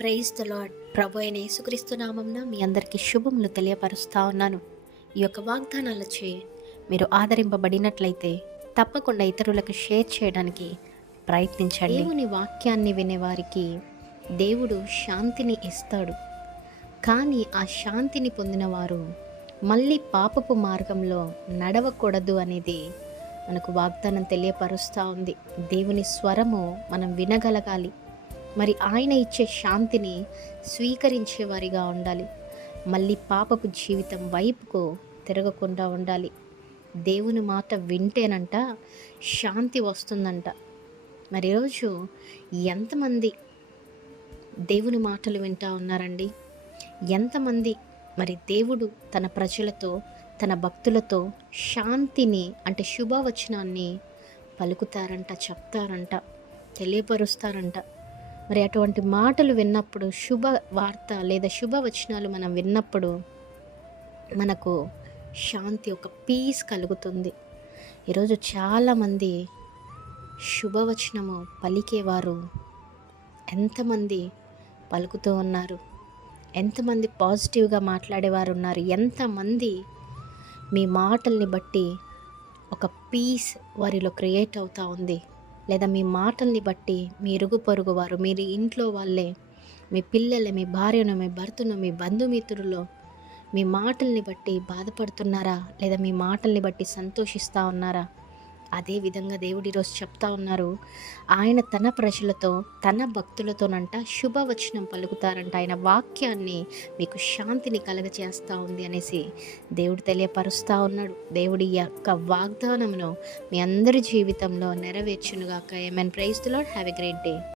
Praise the lord. ప్రభు అయిన యేసుక్రీస్తు నామమున మీ అందరికీ శుభములు తెలియపరుస్తా ఉన్నాను. ఈ యొక్క వాగ్దానాలచే మీరు ఆదరింపబడినట్లయితే తప్పకుండా ఇతరులకు షేర్ చేయడానికి ప్రయత్నించండి. దేవుని వాక్యాన్ని వినేవారికి దేవుడు శాంతిని ఇస్తాడు. కానీ ఆ శాంతిని పొందిన వారు మళ్ళీ పాపపు మార్గంలో నడవకూడదు అనేది మనకు వాగ్దానం తెలియపరుస్తూ ఉంది. దేవుని స్వరము మనం వినగలగాలి. మరి ఆయన ఇచ్చే శాంతిని స్వీకరించే వారిగా ఉండాలి. మళ్ళీ పాపపు జీవితం వైపుకు తిరగకుండా ఉండాలి. దేవుని మాట వింటేనంట శాంతి వస్తుందంట. మరి ఈరోజు ఎంతమంది దేవుని మాటలు వింటూ ఉన్నారండి? ఎంతమంది మరి దేవుడు తన ప్రజలతో, తన భక్తులతో శాంతిని అంటే శుభవచనాన్ని పలుకుతారంట, చెప్తారంట, తెలియపరుస్తారంట. మరి అటువంటి మాటలు విన్నప్పుడు, శుభ వార్త లేదా శుభవచనాలు మనం విన్నప్పుడు మనకు శాంతి, ఒక పీస్ కలుగుతుంది. ఈరోజు చాలామంది శుభవచనము పలికేవారు ఎంతమంది పలుకుతూ ఉన్నారు? ఎంతమంది పాజిటివ్గా మాట్లాడేవారు ఉన్నారు? ఎంతమంది మీ మాటల్ని బట్టి ఒక పీస్ వారిలో క్రియేట్ అవుతూ ఉంది? లేదా మీ మాటల్ని బట్టి మీ ఇరుగు పొరుగు వారు, మీరు ఇంట్లో వాళ్ళే, మీ పిల్లలే, మీ భార్యను, మీ భర్తను, మీ బంధుమిత్రులు మీ మాటల్ని బట్టి బాధపడుతున్నారా? లేదా మీ మాటల్ని బట్టి సంతోషిస్తూ ఉన్నారా? అదే విధంగా దేవుడు ఈరోజు చెప్తా ఉన్నారు, ఆయన తన ప్రజలతో, తన భక్తులతోనంట శుభవచనం పలుకుతారంట. ఆయన వాక్యాన్ని మీకు శాంతిని కలగచేస్తూ ఉంది అనేసి దేవుడు తెలియపరుస్తూ ఉన్నాడు. దేవుడి యొక్క వాగ్దానమును మీ అందరి జీవితంలో నెరవేర్చునుగాక. Amen. Praise the Lord. Have a great day.